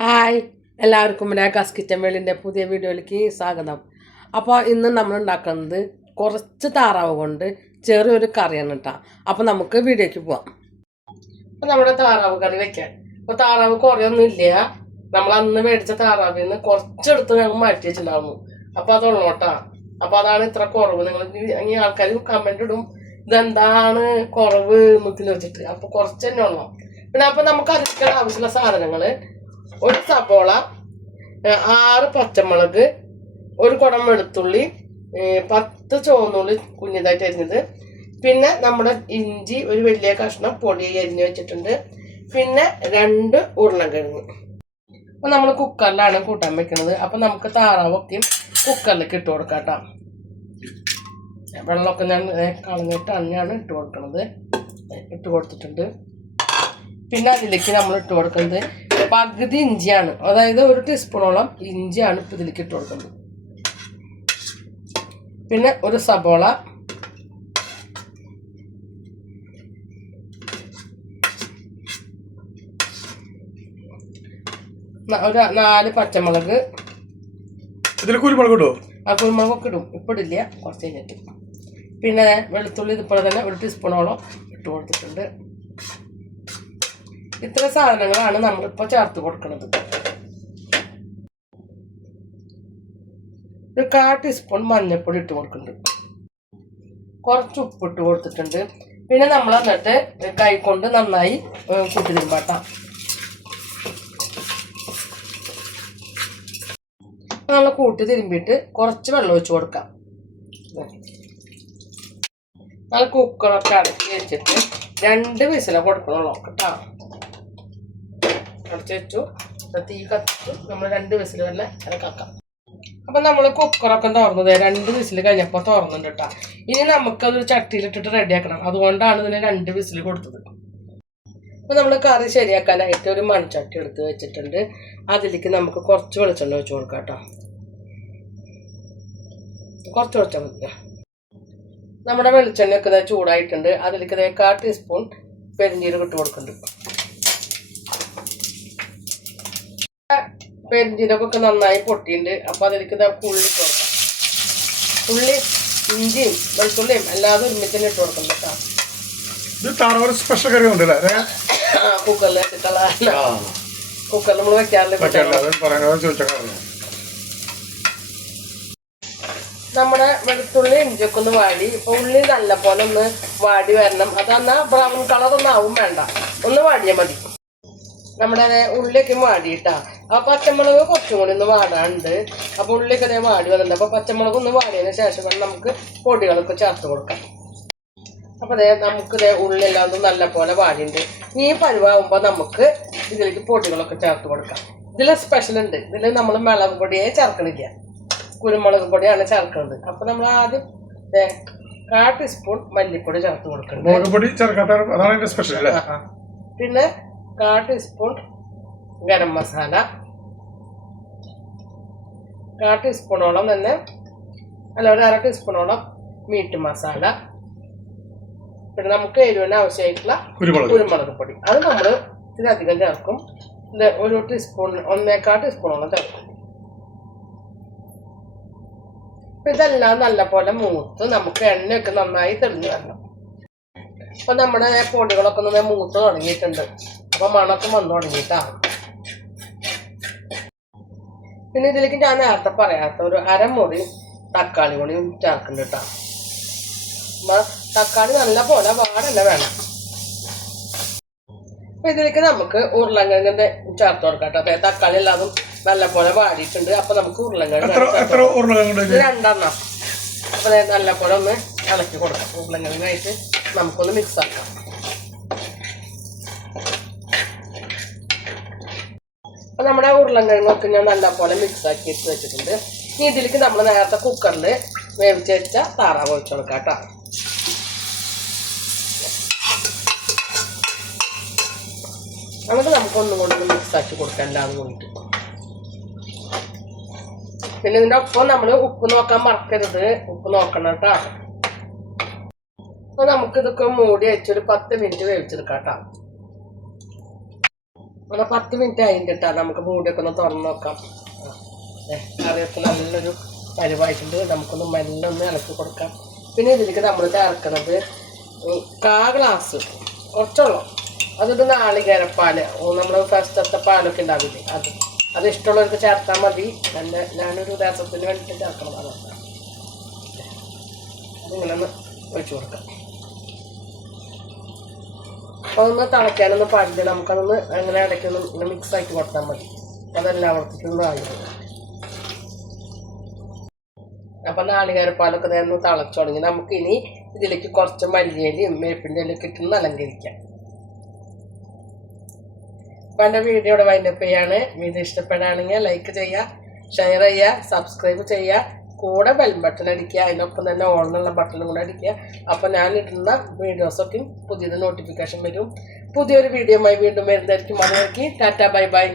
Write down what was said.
Hi എല്ലാവർക്കും വിനായകാസ് kitchen വേളിൻ്റെ പുതിയ വീഡിയോയിലേക്ക് സ്വാഗതം. അപ്പോൾ ഇന്ന് നമ്മൾ ഉണ്ടാക്കുന്നത് കുറച്ച് താറാവ് കൊണ്ട് ചെറിയൊരു കറിയാണ് കേട്ടോ. അപ്പോൾ നമുക്ക് വീഡിയോയ്ക്ക് പോവാം. അപ്പോൾ നമ്മുടെ താറാവ് കറി വെക്കാൻ അപ്പോൾ താറാവ് കുറയൊന്നും ഇല്ല. നമ്മൾ അന്ന് മേടിച്ച താറാവിൽ നിന്ന് കുറച്ചെടുത്ത് ഞങ്ങൾ മാറ്റി വെച്ചിട്ടുണ്ടായിരുന്നു. അപ്പോൾ അതുള്ളൂ കേട്ടോ. അപ്പോൾ അതാണ് ഇത്ര കുറവ്. നിങ്ങൾ ഈ ആൾക്കാർ കമൻ്റ് ഇടും ഇതെന്താണ് കുറവ് എന്നൊക്കെ വെച്ചിട്ട്. അപ്പോൾ കുറച്ച് തന്നെ ഉള്ളൂ. പിന്നെ അപ്പോൾ നമുക്ക് അതിലേക്ക് ആവശ്യമുള്ള സാധനങ്ങൾ: ഒരു സബോള, 6 പച്ചമുളക്, ഒരു കുടം വെളുത്തുള്ളി, 10 ചുവന്നുള്ളി കുഞ്ഞിതായിട്ട് അരിഞ്ഞത്, പിന്നെ നമ്മുടെ ഇഞ്ചി ഒരു വലിയ കഷ്ണം പൊടി അരിഞ്ഞ് വെച്ചിട്ടുണ്ട്, പിന്നെ 2 ഉരുളക്കിഴങ്ങ്. അപ്പം നമ്മൾ കുക്കറിലാണ് കൂട്ടാൻ വെക്കുന്നത്. അപ്പം നമുക്ക് താറാവൊക്കെയും കുക്കറിലേക്ക് ഇട്ട് കൊടുക്കാം കേട്ടോ. വെള്ളമൊക്കെ ഞാൻ കളഞ്ഞിട്ടാണ് ഞാൻ ഇട്ട് കൊടുക്കുന്നത്. ഇട്ട് കൊടുത്തിട്ടുണ്ട്. പിന്നെ അതിലേക്ക് നമ്മൾ ഇട്ട് കൊടുക്കുന്നത് പകുതി ഇഞ്ചിയാണ്, അതായത് 1 ടീസ്പൂണോളം ഇഞ്ചിയാണ് ഇപ്പം ഇതിലേക്ക് ഇട്ട് കൊടുക്കുന്നത്. പിന്നെ ഒരു സബോള, ഒരു 4 പച്ചമുളക്. കുരുമുളക് ഇടുമോ? ആ കുരുമുളകൊക്കെ ഇടും, ഇപ്പോൾ ഇല്ല, കുറച്ച് കഴിഞ്ഞിട്ട്. പിന്നെ വെളുത്തുള്ളി ഇതുപോലെ തന്നെ 1 ടീസ്പൂണോളം ഇട്ട് കൊടുത്തിട്ടുണ്ട്. ഇത്ര സാധനങ്ങളാണ് നമ്മളിപ്പോൾ ചേർത്ത് കൊടുക്കുന്നത്. ഒരു 1/4 ടീസ്പൂൺ മഞ്ഞൾപ്പൊടി ഇട്ട് കൊടുക്കുന്നുണ്ട്. കുറച്ച് ഉപ്പിട്ട് കൊടുത്തിട്ടുണ്ട്. പിന്നെ നമ്മൾ എന്നിട്ട് കൈ കൊണ്ട് നന്നായി കൂട്ടി തിരുമ്പാട്ടാം. നമ്മൾ കൂട്ടി തിരുമ്പിയിട്ട് കുറച്ച് വെള്ളം ഒഴിച്ച് കൊടുക്കാം. നമ്മൾ കുക്കറൊക്കെ അടക്കി വെച്ചിട്ട് 2 വിസില കൊടുക്കണുള്ളൂ കേട്ടോ. അടച്ചു വെച്ചു. തീ കത്തിച്ചു നമ്മൾ 2 വിസിൽ തന്നെ ഇറക്കാം. അപ്പം നമ്മൾ കുക്കറൊക്കെ തുറന്നത് 2 വിസിൽ കഴിഞ്ഞപ്പോൾ തുറന്നുണ്ട് കേട്ടോ. ഇനി നമുക്കതൊരു ചട്ടിയിലിട്ടിട്ട് റെഡിയാക്കണം. അതുകൊണ്ടാണ് ഇതിന് 2 വിസിൽ കൊടുത്തത്. അപ്പം നമ്മൾ കറി ശരിയാക്കാനായിട്ട് ഒരു മൺചട്ടി എടുത്ത് വെച്ചിട്ടുണ്ട്. അതിലേക്ക് നമുക്ക് കുറച്ച് വെളിച്ചെണ്ണ ഒഴിച്ച് കൊടുക്കാം കേട്ടോ. കുറച്ച് ഒഴിച്ചാൽ മതി. നമ്മുടെ വെളിച്ചെണ്ണയൊക്കെ ചൂടായിട്ടുണ്ട്. അതിലേക്ക് 1/4 ടീസ്പൂൺ പെരിഞ്ചീരകം ഇട്ട് കൊടുക്കുന്നുണ്ട്. പെരിഞ്ചീരകമൊക്കെ നന്നായി പൊട്ടിയിട്ടുണ്ട്. അപ്പോൾ അതിലേക്ക് ഉള്ളി ഇട്ട് കൊടുക്കാം. ഉള്ളി, ഇഞ്ചിയും വെളുത്തുള്ളിയും അല്ലാതെ ഒരുമിച്ച് ഇട്ട് കൊടുക്കണം കേട്ടോ. സ്പെഷ്യൽ കറി ഉണ്ടല്ലേ? കുക്കറിൽ വെച്ചിട്ടുള്ള കുക്കറിൽ നമ്മൾ വെക്കാറില്ല. നമ്മുടെ വെളുത്തുള്ളി ഇഞ്ചിയൊക്കെ ഒന്ന് വാടി. ഇപ്പൊ ഉള്ളി നല്ല പോലെ ഒന്ന് വാടി വരണം. അതെന്നാ ബ്രൗൺ കളറൊന്നും ആവും വേണ്ട, ഒന്ന് വാടിയാൽ മതി. നമ്മുടെ ഉള്ളിയൊക്കെ വാടിയിട്ടാ. ആ പച്ചമുളക് കുറച്ചും കൂടി ഒന്ന് വാടാണ്ട്. അപ്പോൾ ഉള്ളിയൊക്കെ വാടി വന്നിട്ടുണ്ട്. അപ്പോൾ പച്ചമുളക് ഒന്ന് വാടിയതിന് ശേഷം വേണം നമുക്ക് പൊടികളൊക്കെ ചേർത്ത് കൊടുക്കാം. അപ്പോൾ നമുക്ക് ഉള്ളിയെല്ലാം ഒന്ന് നല്ല പോലെ വാടിയുണ്ട്. ഈ പരുവാകുമ്പോൾ നമുക്ക് ഇതിലേക്ക് പൊടികളൊക്കെ ചേർത്ത് കൊടുക്കാം. ഇതിൽ സ്പെഷ്യൽ ഉണ്ട്. ഇതിൽ നമ്മൾ മുളക് പൊടിയെ ചേർക്കണില്ല, കുരുമുളക് പൊടിയാണ് ചേർക്കുന്നത്. അപ്പോൾ നമ്മൾ ആദ്യം 1/4 ടീസ്പൂൺ മല്ലിപ്പൊടി ചേർത്ത് കൊടുക്കുന്നുണ്ട്. പിന്നെ 1/4 ടീസ്പൂൺ ഗരം മസാല, 1/4 ടീസ്പൂണോളം തന്നെ അല്ല ഒരു 1/2 ടീസ്പൂണോളം മീറ്റ് മസാല. പിന്നെ നമുക്ക് എരിവിന് ആവശ്യമായിട്ടുള്ള കുരുമുളക് പൊടി അത് നമ്മൾ ഇതിലധികം ചേർക്കും. ഇത് 1 ടീസ്പൂൺ 1/4 ടീസ്പൂണോളം ചേർക്കും. ഇതെല്ലാം നല്ല പോലെ മൂത്ത് നമുക്ക് എണ്ണയൊക്കെ നന്നായി തെളിഞ്ഞ് വരണം. അപ്പൊ നമ്മുടെ പൊടികളൊക്കെ ഒന്ന് മൂത്ത് തുടങ്ങിയിട്ടുണ്ട്. അപ്പൊ മണമൊക്കെ വന്നു തുടങ്ങിയിട്ടാ. പിന്നെ ഇതിലേക്ക് ഞാൻ നേരത്തെ പറയാത്ത ഒരു 1/2 മുറി തക്കാളി കൂടി ചേർക്കുന്നുണ്ട് കേട്ടോ. തക്കാളി നല്ല പോലെ വാടന്നെ വേണം. അപ്പൊ ഇതിലേക്ക് നമുക്ക് ഉരുളക്കിഴങ്ങിന്റെ ചേർത്ത് കൊടുക്കാം കേട്ടോ. തക്കാളി എല്ലാതും നല്ല പോലെ വാടിയിട്ടുണ്ട്. അപ്പൊ നമുക്ക് ഉരുളക്കിഴങ്ങ് 2 അപ്പൊ നല്ല പോലെ ഒന്ന് ഇളക്കി കൊടുക്കാം. ഉരുളക്കിഴങ്ങായിട്ട് നമുക്കൊന്ന് മിക്സ് ആക്കാം. അപ്പൊ നമ്മുടെ ഉരുളക്കിഴങ്ങൊക്കെ ഞാൻ നല്ല പോലെ മിക്സ് ആക്കി എടുത്ത് വെച്ചിട്ടുണ്ട്. ഇനി ഇതിലേക്ക് നമ്മൾ നേരത്തെ കുക്കറിൽ വേവിച്ച് വെച്ച താറാവ് ഒഴിച്ചു കൊടുക്കാം കേട്ടോ. എന്നിട്ട് നമുക്കൊന്നും കൊണ്ടൊന്ന് മിക്സ് ആക്കി കൊടുക്കാം എല്ലാം കൊണ്ടിട്ട്. പിന്നെ ഇതിൻ്റെ ഒപ്പം നമ്മൾ ഉപ്പ് നോക്കാൻ മറക്കരുത്. ഉപ്പ് നോക്കണം കേട്ടോ. അപ്പൊ നമുക്കിതൊക്കെ മൂടി വെച്ചൊരു 10 മിനിറ്റ് വേവിച്ചെടുക്കാം കേട്ടോ. അങ്ങനെ 10 മിനിറ്റ് ആയിട്ടാ നമുക്ക് മൂടിയൊക്കെ ഒന്ന് തുറന്ന് നോക്കാം. കറിയൊക്കെ നല്ലൊരു പരിവായിട്ടുണ്ട്. നമുക്കൊന്ന് മെല്ലെ ഒന്ന് ഇളക്കി കൊടുക്കാം. പിന്നെ ഇതിലേക്ക് നമ്മൾ ചേർക്കുന്നത് 1/4 ഗ്ലാസ് കുറച്ചുള്ളൂ. അതൊരു നാളികേരപ്പാൽ, നമ്മൾ ഫസ്റ്റത്തെ പാലൊക്കെ ഉണ്ടാവില്ലേ, അത് ഇഷ്ടമുള്ളവർക്ക് ചേർത്താൽ മതി. ഞാനൊരു രസത്തിന് വേണ്ടിയിട്ട് ചേർക്കണതാണ്. അതിങ്ങനെ ഒന്ന് ഒഴിച്ചു കൊടുക്കാം. അപ്പോൾ ഒന്ന് തിളയ്ക്കാനൊന്ന് പാടില്ല. നമുക്കതൊന്ന് അങ്ങനെ ഇടയ്ക്കൊന്ന് മിക്സ് ആക്കി കൊടുത്താൽ മതി. അതെല്ലാവർക്കും ആയി. അപ്പം നാളികേരപ്പാലൊക്കെ നേരം തിളച്ചു തുടങ്ങി. നമുക്കിനി ഇതിലേക്ക് കുറച്ച് മല്ലിയിലയും വേപ്പിൻ്റെ ഇലയൊക്കെ ഇട്ടൊന്ന് അലങ്കരിക്കാം. അപ്പം എൻ്റെ വീഡിയോ ഇവിടെ വൈൻഡപ്പ് ചെയ്യാണ്. വീഡിയോ ഇഷ്ടപ്പെടുകയാണെങ്കിൽ ലൈക്ക് ചെയ്യുക, ഷെയർ ചെയ്യുക, സബ്സ്ക്രൈബ് ചെയ്യുക, കൂടെ ബെൽ ബട്ടൺ അടിക്കുക. അതിനൊപ്പം തന്നെ ഓണിലുള്ള ബട്ടണും കൂടെ അടിക്കുക. അപ്പോൾ ഞാനിടുന്ന വീഡിയോസൊക്കെ പുതിയത് നോട്ടിഫിക്കേഷൻ വരും. പുതിയൊരു വീഡിയോയുമായി വീണ്ടും വരുന്നതായിരിക്കും. അതുവരേക്കും ടാറ്റ ബൈ ബൈ.